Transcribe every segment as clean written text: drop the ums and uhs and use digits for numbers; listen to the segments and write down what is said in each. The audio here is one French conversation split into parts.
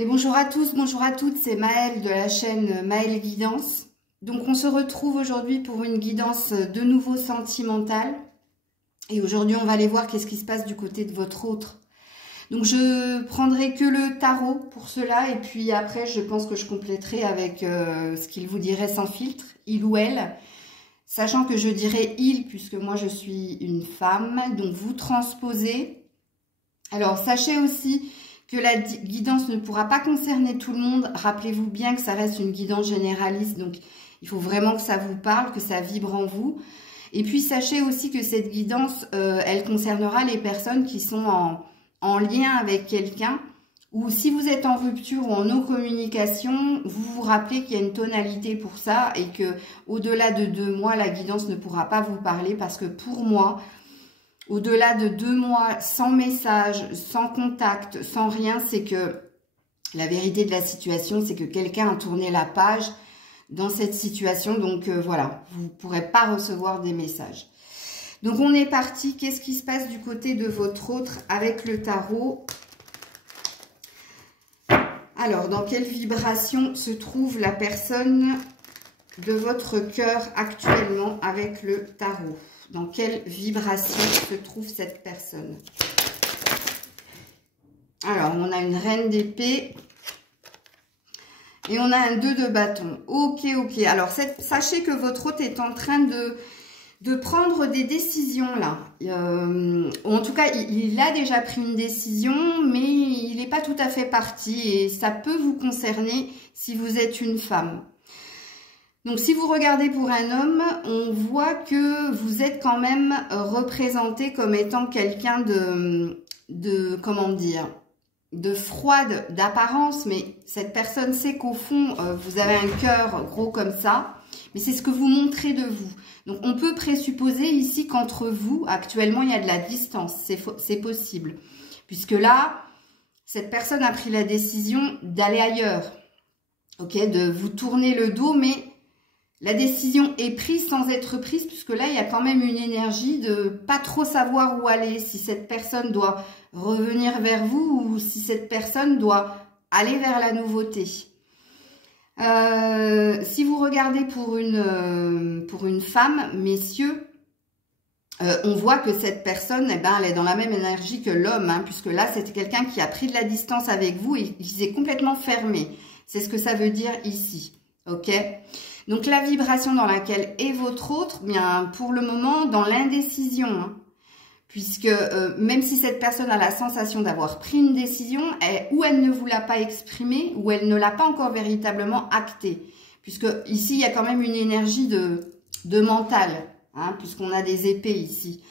Et bonjour à tous, bonjour à toutes, c'est Maëlle de la chaîne Maëlle Guidance. Donc on se retrouve aujourd'hui pour une guidance de nouveau sentimentale. Et aujourd'hui on va aller voir qu'est-ce qui se passe du côté de votre autre. Donc je prendrai que le tarot pour cela et puis après je pense que je compléterai avec ce qu'il vous dirait sans filtre, il ou elle. Sachant que je dirais il puisque moi je suis une femme, donc vous transposez. Alors sachez aussi que la guidance ne pourra pas concerner tout le monde. Rappelez-vous bien que ça reste une guidance généraliste, donc il faut vraiment que ça vous parle, que ça vibre en vous. Et puis sachez aussi que cette guidance, elle concernera les personnes qui sont en lien avec quelqu'un, ou si vous êtes en rupture ou en non-communication, vous vous rappelez qu'il y a une tonalité pour ça et que au-delà de 2 mois, la guidance ne pourra pas vous parler parce que pour moi, au-delà de 2 mois, sans message, sans contact, sans rien, c'est que la vérité de la situation, c'est que quelqu'un a tourné la page dans cette situation. Donc voilà, vous ne pourrez pas recevoir des messages. Donc on est parti. Qu'est-ce qui se passe du côté de votre autre avec le tarot? Alors, dans quelle vibration se trouve la personne de votre cœur actuellement avec le tarot? Dans quelle vibration se trouve cette personne? Alors, on a une reine d'épée et on a un 2 de bâton. Ok, ok. Alors, sachez que votre hôte est en train de prendre des décisions là. En tout cas, il a déjà pris une décision, mais il n'est pas tout à fait parti et ça peut vous concerner si vous êtes une femme. Donc, si vous regardez pour un homme, on voit que vous êtes quand même représenté comme étant quelqu'un comment dire, de froide d'apparence, mais cette personne sait qu'au fond, vous avez un cœur gros comme ça, mais c'est ce que vous montrez de vous. Donc, on peut présupposer ici qu'entre vous, actuellement, il y a de la distance, c'est possible. Puisque là, cette personne a pris la décision d'aller ailleurs, ok, de vous tourner le dos, mais la décision est prise sans être prise, puisque là, il y a quand même une énergie de pas trop savoir où aller, si cette personne doit revenir vers vous ou si cette personne doit aller vers la nouveauté. Si vous regardez pour une femme, messieurs, on voit que cette personne, eh ben, elle est dans la même énergie que l'homme, hein, puisque là, c'était quelqu'un qui a pris de la distance avec vous et qui s'est complètement fermé. C'est ce que ça veut dire ici, ok ? Donc, la vibration dans laquelle est votre autre, bien, pour le moment, dans l'indécision, hein, puisque même si cette personne a la sensation d'avoir pris une décision, ou elle ne vous l'a pas exprimée, ou elle ne l'a pas encore véritablement actée, puisque ici, il y a quand même une énergie de mental, hein, puisqu'on a des épées ici.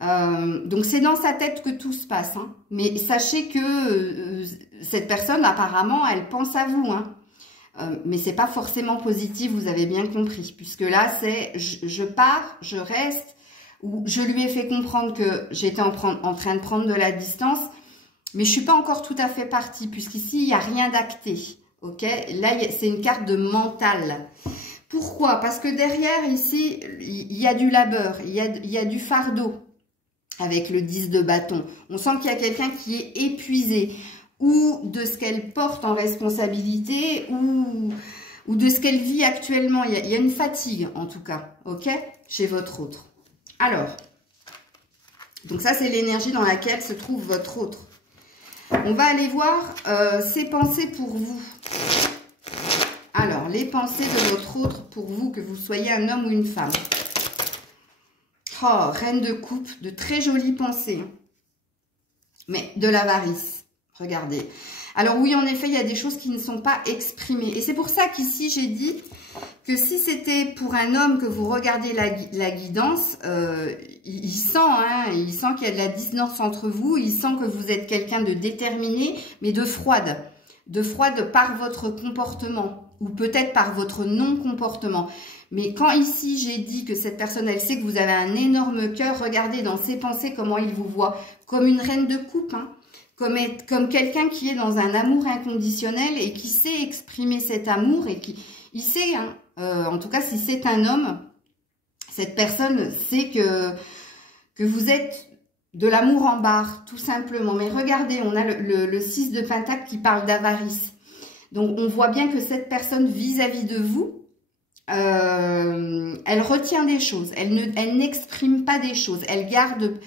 Donc, c'est dans sa tête que tout se passe, hein, mais sachez que cette personne, apparemment, elle pense à vous, hein. Mais c'est pas forcément positif, vous avez bien compris, puisque là c'est je pars, je reste, ou je lui ai fait comprendre que j'étais en train de prendre de la distance, mais je suis pas encore tout à fait partie, puisqu'ici il n'y a rien d'acté, ok? Là c'est une carte de mental. Pourquoi? Parce que derrière ici il y a du labeur, il y a du fardeau avec le 10 de bâton. On sent qu'il y a quelqu'un qui est épuisé, ou de ce qu'elle porte en responsabilité, ou de ce qu'elle vit actuellement. Il y a une fatigue, en tout cas, ok, chez votre autre. Alors, donc ça, c'est l'énergie dans laquelle se trouve votre autre. On va aller voir ses pensées pour vous. Alors, les pensées de votre autre pour vous, que vous soyez un homme ou une femme. Oh, reine de coupe, de très jolies pensées. Mais de l'avarice. Regardez. Alors oui, en effet, il y a des choses qui ne sont pas exprimées. Et c'est pour ça qu'ici, j'ai dit que si c'était pour un homme que vous regardez la guidance, il sent qu'il y a de la distance entre vous, il sent que vous êtes quelqu'un de déterminé, mais de froide par votre comportement, ou peut-être par votre non-comportement. Mais quand ici, j'ai dit que cette personne, elle sait que vous avez un énorme cœur, regardez dans ses pensées comment il vous voit, comme une reine de coupe, hein. Comme quelqu'un qui est dans un amour inconditionnel et qui sait exprimer cet amour et il sait, hein, en tout cas si c'est un homme, cette personne sait que vous êtes De l'amour en barre, tout simplement. Mais regardez, on a le 6 de Pentacle qui parle d'avarice. Donc, on voit bien que cette personne vis-à-vis de vous, elle retient des choses. Elle n'exprime pas des choses. Elle garde...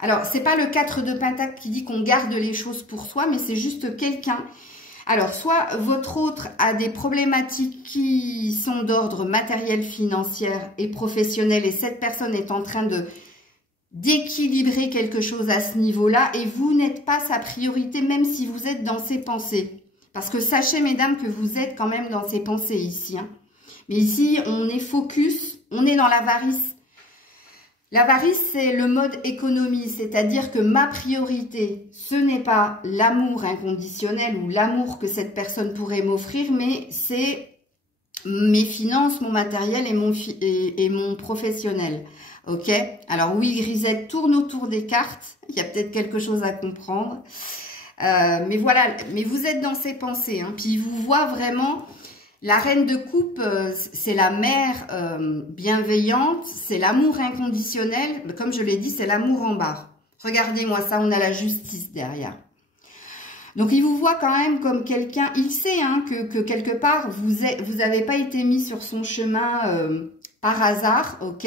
Alors, c'est pas le 4 de Pentacle qui dit qu'on garde les choses pour soi, mais c'est juste quelqu'un... Alors, soit votre autre a des problématiques qui sont d'ordre matériel, financier et professionnel, et cette personne est en train d'équilibrer quelque chose à ce niveau-là, et vous n'êtes pas sa priorité, même si vous êtes dans ses pensées. Parce que sachez, mesdames, que vous êtes quand même dans ses pensées ici. Hein. Mais ici, on est focus, on est dans l'avarice. L'avarice, c'est le mode économie, c'est-à-dire que ma priorité, ce n'est pas l'amour inconditionnel ou l'amour que cette personne pourrait m'offrir, mais c'est mes finances, mon matériel et mon professionnel. Ok? Alors oui, Grisette tourne autour des cartes. Il y a peut-être quelque chose à comprendre. Mais voilà, mais vous êtes dans ses pensées. Hein. Puis il vous voit vraiment... La reine de coupe, c'est la mère bienveillante, c'est l'amour inconditionnel. Comme je l'ai dit, c'est l'amour en barre. Regardez-moi ça, on a la justice derrière. Donc, il vous voit quand même comme quelqu'un... Il sait hein, que quelque part, vous n'avez pas été mis sur son chemin par hasard, ok?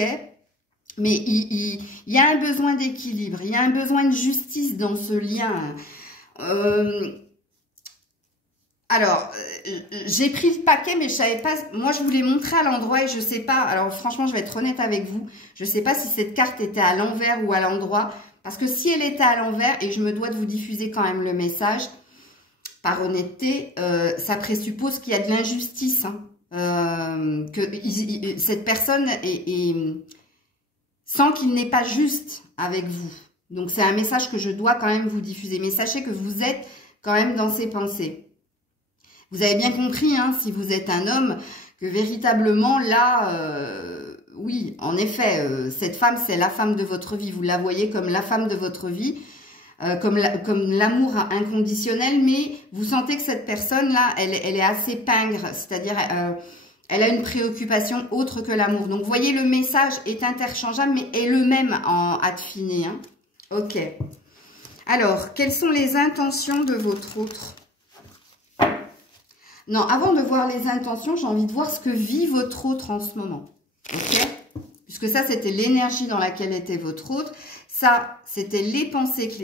Mais il y a un besoin d'équilibre, il y a un besoin de justice dans ce lien. Alors, j'ai pris le paquet, mais je savais pas... Moi, je vous l'ai montré à l'endroit et je sais pas... Alors, franchement, je vais être honnête avec vous. Je sais pas si cette carte était à l'envers ou à l'endroit. Parce que si elle était à l'envers, et je me dois de vous diffuser quand même le message, par honnêteté, ça présuppose qu'il y a de l'injustice. Hein. Cette personne sent qu'il n'est pas juste avec vous. Donc, c'est un message que je dois quand même vous diffuser. Mais sachez que vous êtes quand même dans ses pensées. Vous avez bien compris, hein, si vous êtes un homme, que véritablement, là, oui, en effet, cette femme, c'est la femme de votre vie. Vous la voyez comme la femme de votre vie, comme l'amour inconditionnel, mais vous sentez que cette personne-là, elle est assez pingre, c'est-à-dire, elle a une préoccupation autre que l'amour. Donc, vous voyez, le message est interchangeable, mais est le même à deviner. Hein. Ok. Alors, quelles sont les intentions de votre autre ? Non, avant de voir les intentions, j'ai envie de voir ce que vit votre autre en ce moment. Ok? Puisque ça, c'était l'énergie dans laquelle était votre autre. Ça, c'était les pensées que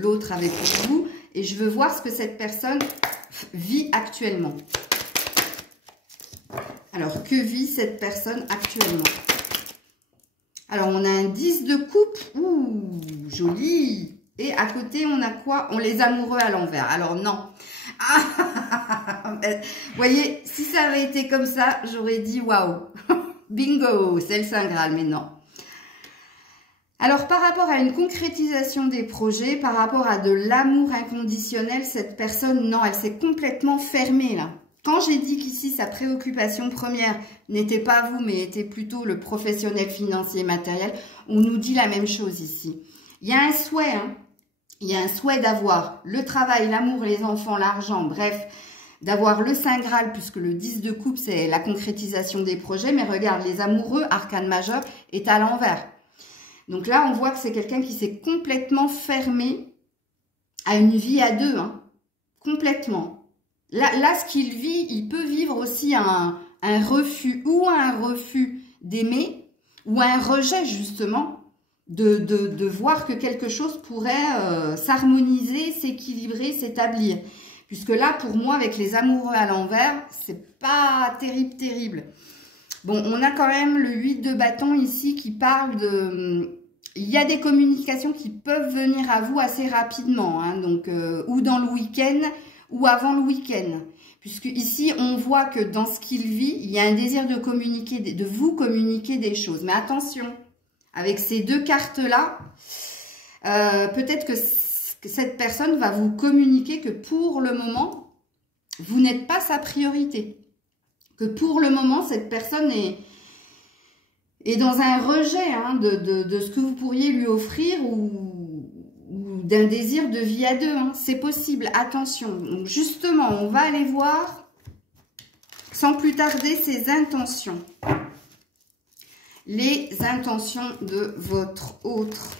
l'autre avait pour vous. Et je veux voir ce que cette personne vit actuellement. Alors, que vit cette personne actuellement? Alors, on a un 10 de coupe. Ouh, joli. Et à côté, on a quoi? On les amoureux à l'envers. Alors, non. Vous voyez, si ça avait été comme ça, j'aurais dit waouh, bingo, c'est le Saint Graal, mais non. Alors, par rapport à une concrétisation des projets, par rapport à de l'amour inconditionnel, cette personne, non, elle s'est complètement fermée là. Quand j'ai dit qu'ici, sa préoccupation première n'était pas vous, mais était plutôt le professionnel financier et matériel, on nous dit la même chose ici. Il y a un souhait, hein. Il y a un souhait d'avoir le travail, l'amour, les enfants, l'argent, bref, d'avoir le Saint Graal, puisque le 10 de coupe, c'est la concrétisation des projets. Mais regarde, les amoureux, arcane majeur, est à l'envers. Donc là, on voit que c'est quelqu'un qui s'est complètement fermé à une vie à deux, hein, complètement. Là, ce qu'il vit, il peut vivre aussi un refus ou un refus d'aimer ou un rejet, justement, de voir que quelque chose pourrait s'harmoniser, s'équilibrer, s'établir. Puisque là, pour moi, avec les amoureux à l'envers, c'est pas terrible. Bon, on a quand même le 8 de bâton ici qui parle de... Il y a des communications qui peuvent venir à vous assez rapidement, hein, donc ou dans le week-end ou avant le week-end. Puisque ici, on voit que dans ce qu'il vit, il y a un désir de communiquer, de vous communiquer des choses. Mais attention, avec ces deux cartes-là, peut-être que cette personne va vous communiquer que pour le moment, vous n'êtes pas sa priorité. Que pour le moment, cette personne est dans un rejet hein, de ce que vous pourriez lui offrir ou d'un désir de vie à deux. Hein. C'est possible, attention. Donc justement, on va aller voir, sans plus tarder, ses intentions. Les intentions de votre autre.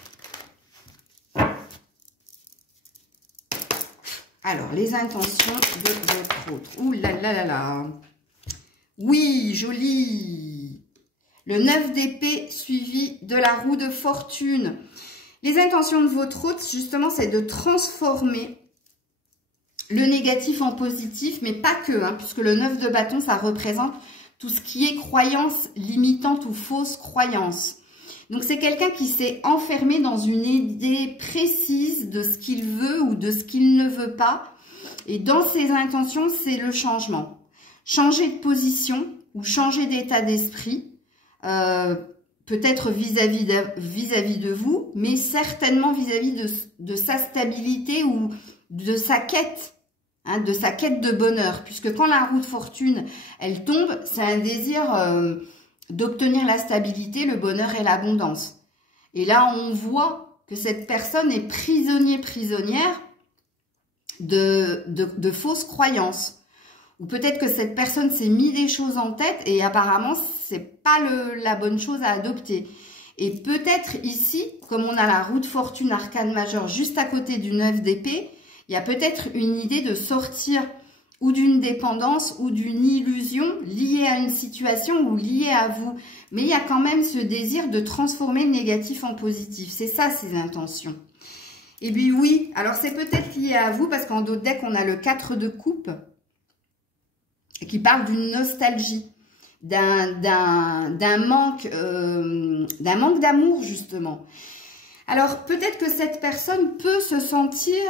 Alors, les intentions de votre autre. Ouh là là là là. Oui, joli. Le 9 d'épée suivi de la roue de fortune. Les intentions de votre autre, justement, c'est de transformer le négatif en positif, mais pas que, hein, puisque le 9 de bâton, ça représente tout ce qui est croyance limitante ou fausse croyance. Donc, c'est quelqu'un qui s'est enfermé dans une idée précise de ce qu'il veut ou de ce qu'il ne veut pas. Et dans ses intentions, c'est le changement. Changer de position ou changer d'état d'esprit, peut-être vis-à-vis de vous, mais certainement vis-à-vis de sa stabilité ou de sa quête, hein, de sa quête de bonheur. Puisque quand la roue de fortune, elle tombe, c'est un désir d'obtenir la stabilité, le bonheur et l'abondance. Et là, on voit que cette personne est prisonnière de fausses croyances. Ou peut-être que cette personne s'est mis des choses en tête et apparemment, c'est pas la bonne chose à adopter. Et peut-être ici, comme on a la roue de fortune arcane majeure juste à côté du 9 d'épée, il y a peut-être une idée de sortir ou d'une dépendance ou d'une illusion liée à une situation ou liée à vous. Mais il y a quand même ce désir de transformer le négatif en positif. C'est ça, ses intentions. Et puis oui, alors c'est peut-être lié à vous parce qu'en d'autres decks, on a le 4 de coupe qui parle d'une nostalgie, d'un manque d'amour justement. Alors peut-être que cette personne peut se sentir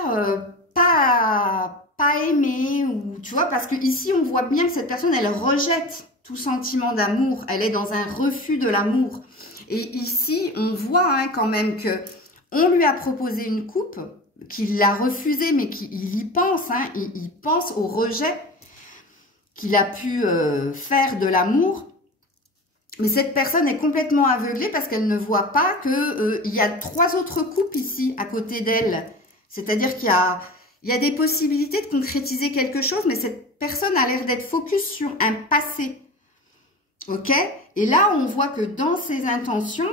pas aimée, ou tu vois, parce que ici on voit bien que cette personne, elle rejette tout sentiment d'amour, elle est dans un refus de l'amour. Et ici on voit hein, quand même que on lui a proposé une coupe, qu'il l'a refusée, mais qu'il y pense, hein, il pense au rejet qu'il a pu faire de l'amour. Mais cette personne est complètement aveuglée parce qu'elle ne voit pas qu'il y a 3 autres coupes ici, à côté d'elle. C'est-à-dire qu'il y a des possibilités de concrétiser quelque chose, mais cette personne a l'air d'être focus sur un passé. Ok? Et là, on voit que dans ses intentions,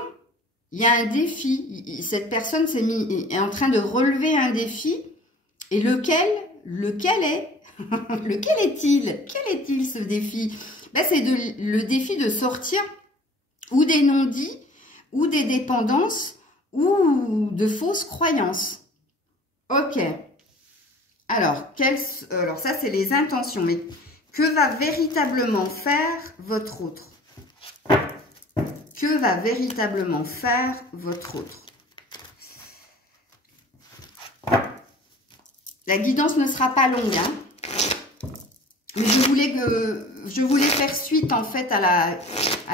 il y a un défi. Cette personne est en train de relever un défi. Et lequel est lequel est-il? Quel est-il ce défi? Ben, c'est le défi de sortir ou des non-dits, ou des dépendances, ou de fausses croyances. Ok. Alors ça, c'est les intentions. Mais que va véritablement faire votre autre? Que va véritablement faire votre autre? La guidance ne sera pas longue, hein. Mais je voulais faire suite en fait à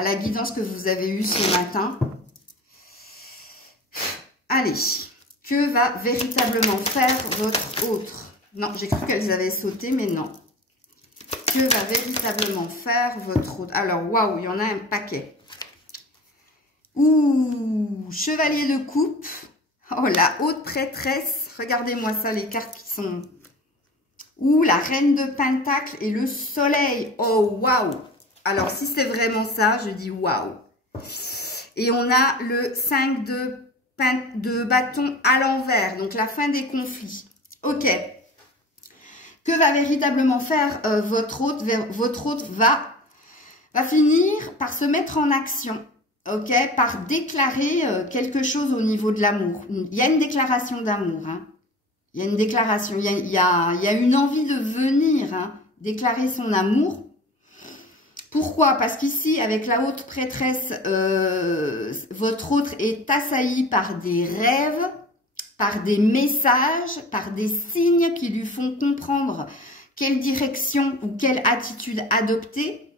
la guidance que vous avez eue ce matin. Allez, que va véritablement faire votre autre? Non, j'ai cru qu'elles avaient sauté, mais non. Que va véritablement faire votre autre? Alors, waouh, il y en a un paquet. Ouh, chevalier de coupe. Oh, la haute prêtresse. Regardez-moi ça, les cartes qui sont... Ouh, la reine de pentacle et le soleil. Oh, waouh. Alors, si c'est vraiment ça, je dis waouh. Et on a le 5 de bâton à l'envers. Donc, la fin des conflits. Ok. Que va véritablement faire votre hôte? Votre hôte va finir par se mettre en action. Ok, par déclarer quelque chose au niveau de l'amour. Il y a une déclaration d'amour. Hein. Il y a une déclaration. Il y a une envie de venir hein, déclarer son amour. Pourquoi? Parce qu'ici, avec la haute prêtresse, votre autre est assailli par des rêves, par des messages, par des signes qui lui font comprendre quelle direction ou quelle attitude adopter.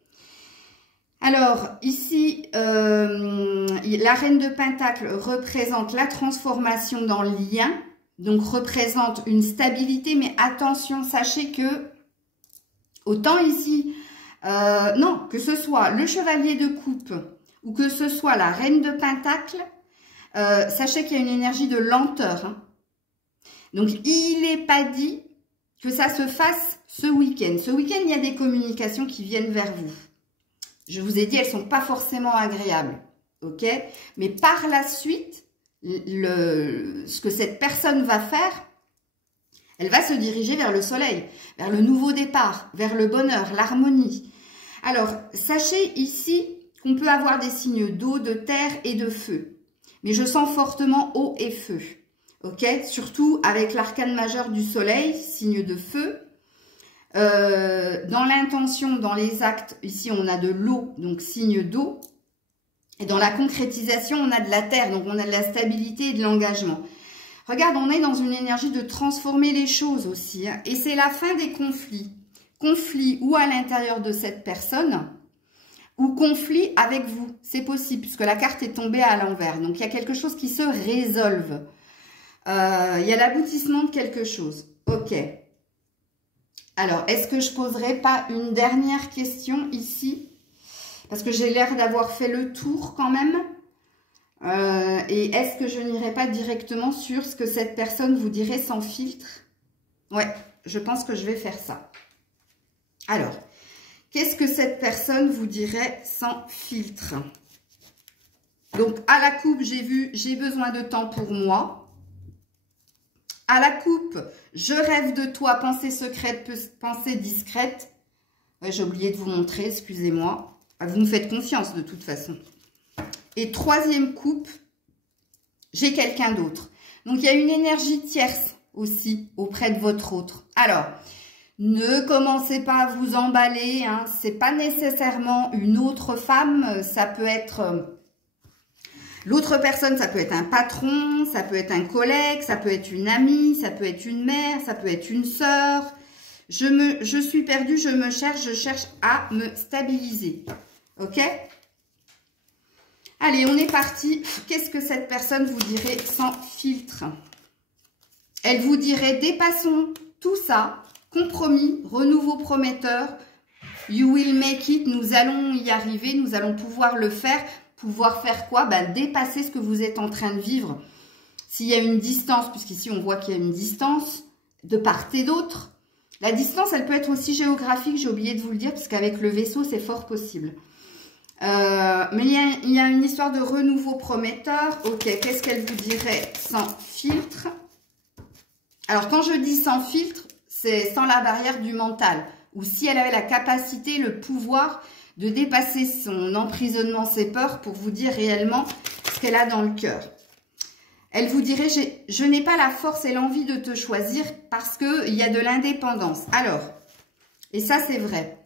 Alors, ici, la reine de pentacle représente la transformation dans le lien, donc représente une stabilité, mais attention, sachez que, autant ici, non, que ce soit le chevalier de coupe ou que ce soit la reine de pentacle, sachez qu'il y a une énergie de lenteur. Hein. Donc, il n'est pas dit que ça se fasse ce week-end. Ce week-end, il y a des communications qui viennent vers vous. Je vous ai dit, elles ne sont pas forcément agréables, ok? Mais par la suite, ce que cette personne va faire, Elle va se diriger vers le soleil, vers le nouveau départ, vers le bonheur, l'harmonie. Alors, sachez ici qu'on peut avoir des signes d'eau, de terre et de feu. Mais je sens fortement eau et feu. Ok? Surtout avec l'arcane majeur du soleil, signe de feu. Dans l'intention, dans les actes, ici on a de l'eau, donc signe d'eau. Et dans la concrétisation, on a de la terre, donc on a de la stabilité et de l'engagement. Regarde, on est dans une énergie de transformer les choses aussi. Hein, et c'est la fin des conflits. Conflits ou à l'intérieur de cette personne, ou conflit avec vous. C'est possible, puisque la carte est tombée à l'envers. Donc, il y a quelque chose qui se résolve. Il y a l'aboutissement de quelque chose. Ok. Alors, est-ce que je poserai pas une dernière question ici? Parce que j'ai l'air d'avoir fait le tour quand même. Et est-ce que je n'irai pas directement sur ce que cette personne vous dirait sans filtre? Ouais, je pense que je vais faire ça. Alors, qu'est-ce que cette personne vous dirait sans filtre? Donc, à la coupe, j'ai vu, j'ai besoin de temps pour moi. À la coupe, je rêve de toi, pensée secrète, pensée discrète. Ouais, j'ai oublié de vous montrer, excusez-moi. Vous me faites confiance de toute façon. Et troisième coupe, j'ai quelqu'un d'autre. Donc, il y a une énergie tierce aussi auprès de votre autre. Alors, ne commencez pas à vous emballer. Hein. Ce n'est pas nécessairement une autre femme. Ça peut être... L'autre personne, ça peut être un patron, ça peut être un collègue, ça peut être une amie, ça peut être une mère, ça peut être une sœur. Je suis perdue, je cherche à me stabiliser. Ok ? Allez, on est parti. Qu'est-ce que cette personne vous dirait sans filtre? Elle vous dirait, dépassons tout ça, compromis, renouveau prometteur, you will make it, nous allons y arriver, nous allons pouvoir le faire. Pouvoir faire quoi? Dépasser ce que vous êtes en train de vivre. S'il y a une distance, puisqu'ici on voit qu'il y a une distance de part et d'autre. La distance, elle peut être aussi géographique, j'ai oublié de vous le dire, parce qu'avec le vaisseau, c'est fort possible. Mais il y a une histoire de renouveau prometteur. Ok, qu'est-ce qu'elle vous dirait sans filtre? Alors, quand je dis sans filtre, c'est sans la barrière du mental. Ou si elle avait la capacité, le pouvoir de dépasser son emprisonnement, ses peurs, pour vous dire réellement ce qu'elle a dans le cœur. Elle vous dirait, je n'ai pas la force et l'envie de te choisir parce qu'il y a de l'indépendance. Alors, et ça c'est vrai.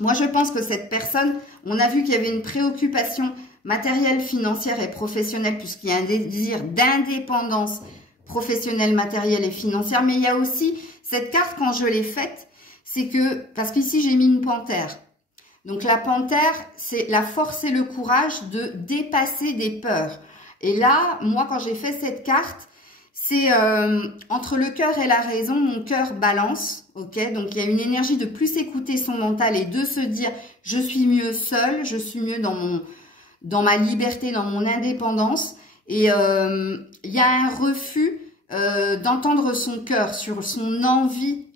Moi je pense que cette personne, on a vu qu'il y avait une préoccupation matérielle, financière et professionnelle, puisqu'il y a un désir d'indépendance professionnelle, matérielle et financière. Mais il y a aussi cette carte, quand je l'ai faite, c'est que, parce qu'ici j'ai mis une panthère. Donc la panthère, c'est la force et le courage de dépasser des peurs. Et là, moi, quand j'ai fait cette carte, c'est entre le cœur et la raison, mon cœur balance. Ok, donc il y a une énergie de plus écouter son mental et de se dire, je suis mieux seule, je suis mieux dans ma liberté, dans mon indépendance. Et il y a un refus d'entendre son cœur sur son envie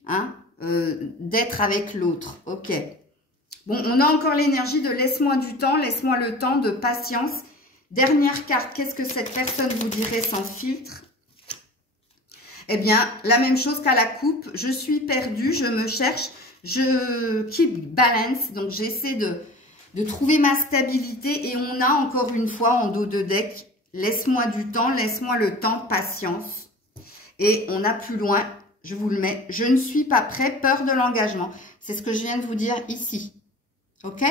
d'être avec l'autre. Ok. Bon, on a encore l'énergie de laisse-moi du temps, laisse-moi le temps, de patience. Dernière carte, qu'est-ce que cette personne vous dirait sans filtre? Eh bien, la même chose qu'à la coupe, je suis perdue, je me cherche, je keep balance, donc j'essaie de trouver ma stabilité. Et on a encore une fois en dos de deck, laisse-moi du temps, laisse-moi le temps, patience. Et on a plus loin, je vous le mets, je ne suis pas prêt, peur de l'engagement. C'est ce que je viens de vous dire ici. Ok?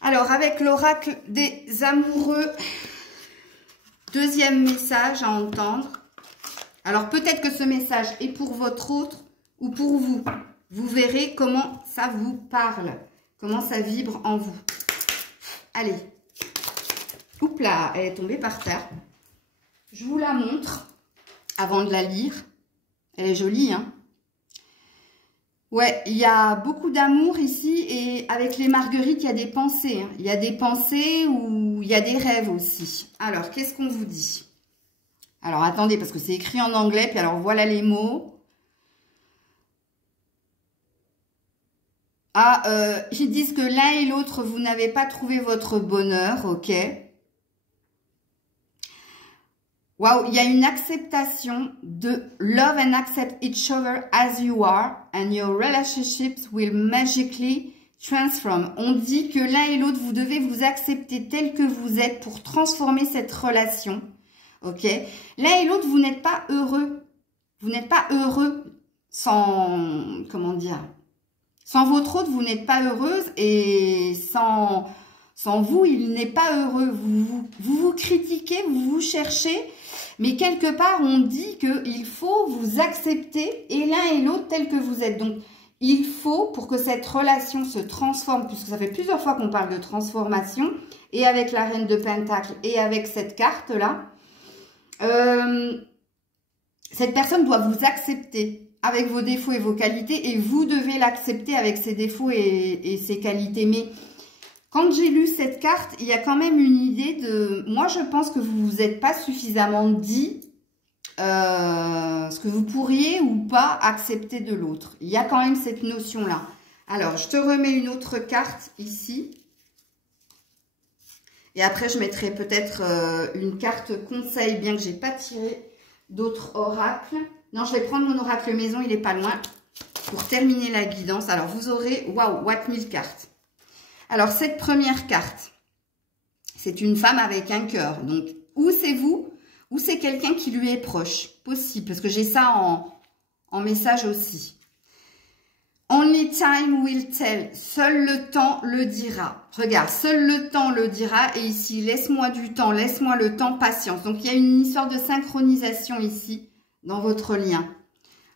Alors, avec l'oracle des amoureux, deuxième message à entendre. Alors, peut-être que ce message est pour votre autre ou pour vous. Vous verrez comment ça vous parle, comment ça vibre en vous. Allez. Oups là, elle est tombée par terre. Je vous la montre avant de la lire. Elle est jolie, hein? Ouais, il y a beaucoup d'amour ici et avec les marguerites, il y a des pensées. Hein. Il y a des pensées ou il y a des rêves aussi. Alors, qu'est-ce qu'on vous dit? Alors, attendez, parce que c'est écrit en anglais, puis alors voilà les mots. Ah, ils disent que l'un et l'autre, vous n'avez pas trouvé votre bonheur, ok. Waouh, il y a une acceptation de love and accept each other as you are and your relationships will magically transform. On dit que l'un et l'autre, vous devez vous accepter tel que vous êtes pour transformer cette relation. Ok? L'un et l'autre, vous n'êtes pas heureux. Vous n'êtes pas heureux sans, comment dire, sans votre autre, vous n'êtes pas heureuse et sans vous, il n'est pas heureux. Vous critiquez, vous vous cherchez. Mais quelque part, on dit qu'il faut vous accepter et l'un et l'autre tel que vous êtes. Donc, il faut, pour que cette relation se transforme, puisque ça fait plusieurs fois qu'on parle de transformation, et avec la reine de Pentacle et avec cette carte-là, cette personne doit vous accepter avec vos défauts et vos qualités, et vous devez l'accepter avec ses défauts et ses qualités. Mais quand j'ai lu cette carte, il y a quand même une idée de... Moi, je pense que vous vous êtes pas suffisamment dit ce que vous pourriez ou pas accepter de l'autre. Il y a quand même cette notion-là. Alors, je te remets une autre carte ici. Et après, je mettrai peut-être une carte conseil, bien que je n'ai pas tiré d'autres oracles. Non, je vais prendre mon oracle maison, il n'est pas loin, pour terminer la guidance. Alors, vous aurez, waouh, what 1000 cartes. Alors, cette première carte, c'est une femme avec un cœur. Donc, ou c'est vous, ou c'est quelqu'un qui lui est proche. Possible, parce que j'ai ça en message aussi. Only time will tell. Seul le temps le dira. Regarde, seul le temps le dira. Et ici, laisse-moi du temps, laisse-moi le temps, patience. Donc, il y a une histoire de synchronisation ici, dans votre lien.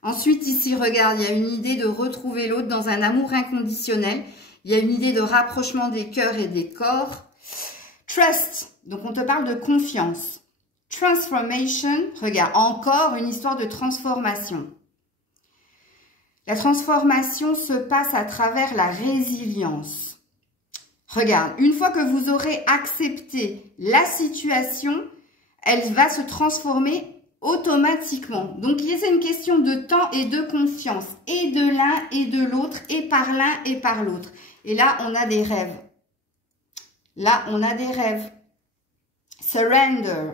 Ensuite, ici, regarde, il y a une idée de retrouver l'autre dans un amour inconditionnel. Il y a une idée de rapprochement des cœurs et des corps. Trust, donc on te parle de confiance. Transformation, regarde, encore une histoire de transformation. La transformation se passe à travers la résilience. Regarde, une fois que vous aurez accepté la situation, elle va se transformer automatiquement. Donc, c'est une question de temps et de confiance, et de l'un et de l'autre, et par l'un et par l'autre. Et là, on a des rêves. Là, on a des rêves. Surrender.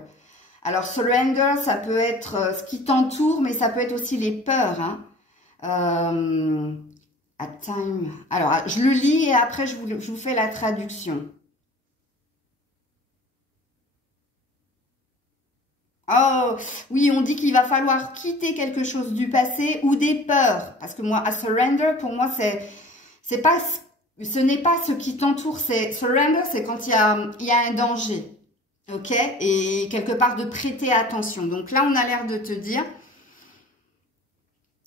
Alors, surrender, ça peut être ce qui t'entoure, mais ça peut être aussi les peurs. Hein. At time. Alors, je le lis et après, je vous fais la traduction. Oh, oui, on dit qu'il va falloir quitter quelque chose du passé ou des peurs. Parce que moi, à surrender, pour moi, ce n'est pas ce qui t'entoure. Surrender, c'est quand il y a un danger. Ok? Et quelque part de prêter attention. Donc là, on a l'air de te dire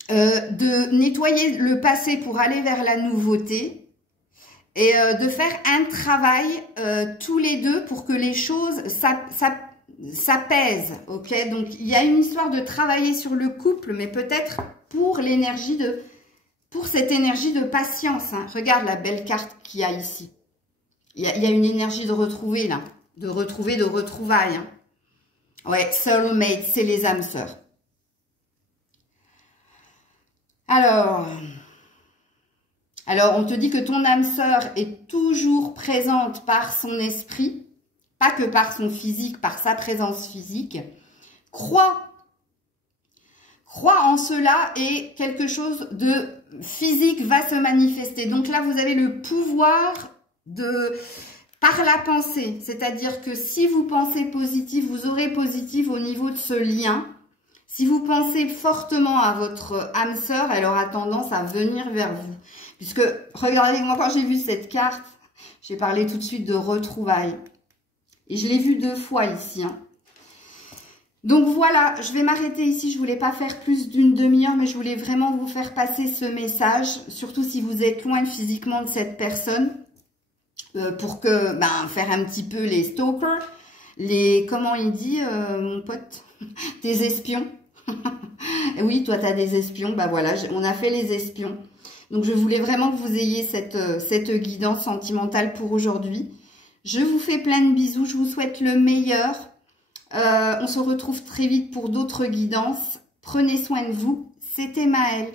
de nettoyer le passé pour aller vers la nouveauté. Et de faire un travail tous les deux pour que les choses s'apaisent, ok? Donc, il y a une histoire de travailler sur le couple, mais peut-être pour cette énergie de patience. Hein. Regarde la belle carte qu'il y a ici. Il y a une énergie de retrouver, là. De retrouver, de retrouvailles. Hein. Ouais, soulmate, c'est les âmes sœurs. Alors, on te dit que ton âme sœur est toujours présente par son esprit, pas que par son physique, par sa présence physique. Crois en cela et quelque chose de physique va se manifester. Donc là, vous avez le pouvoir par la pensée. C'est-à-dire que si vous pensez positif, vous aurez positif au niveau de ce lien. Si vous pensez fortement à votre âme sœur, elle aura tendance à venir vers vous. Puisque, regardez, moi quand j'ai vu cette carte, j'ai parlé tout de suite de retrouvailles. Et je l'ai vu 2 fois ici. Hein. Donc voilà, je vais m'arrêter ici. Je ne voulais pas faire plus d'une demi-heure, mais je voulais vraiment vous faire passer ce message. Surtout si vous êtes loin physiquement de cette personne. Pour que, faire un petit peu les stalkers. Comment il dit, mon pote, tes espions. Oui, toi, tu as des espions. Bah voilà, on a fait les espions. Donc, je voulais vraiment que vous ayez cette guidance sentimentale pour aujourd'hui. Je vous fais plein de bisous. Je vous souhaite le meilleur. On se retrouve très vite pour d'autres guidances. Prenez soin de vous. C'était Maëlle.